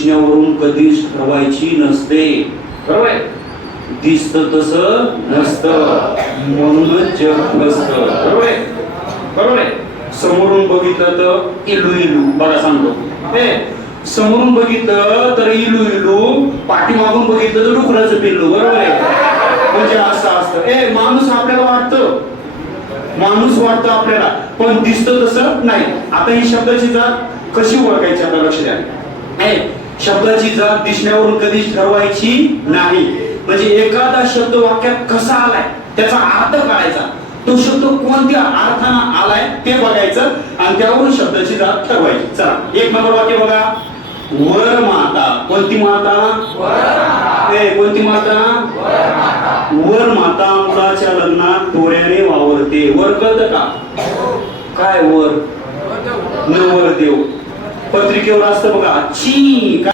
दिसण्यावरून कधीच ठरवायची नसते. बरोबर दिसत तस नसत. म्हणूनच जग नसत. बरोबर समोरून बघितलं तर इलू इलू. बघा सांगतो. समोरून बघितलं तर इलू इलू. पाठीमागून बघितलं तर डुकराचं पिल्लू. बरोबर आहे. म्हणजे असं असतं. ए माणूस आपल्याला वाटतं. माणूस वाटतं आपल्याला. पण दिसतं तसं नाही. आता ही शब्दाची जात कशी ओळखायची आता लक्ष द्या शब्दाची जात दिसण्यावरून कधीच ठरवायची नाही. म्हणजे एखादा शब्द वाक्यात कसा आलाय त्याचा अर्थ काढायचा. तो शब्द कोणत्या अर्थानं आलाय ते बघायचं आणि त्यावरून शब्दाची जात ठरवायची. चला एक नंबर वाक्य बघा. वर माता कोणती माता? कोणती माता? वर माता मुलाच्या लग्नात तोऱ्याने वावरते. वर कळत का? काय वर? नवर देव. पत्रिकेवर असतं बघा ची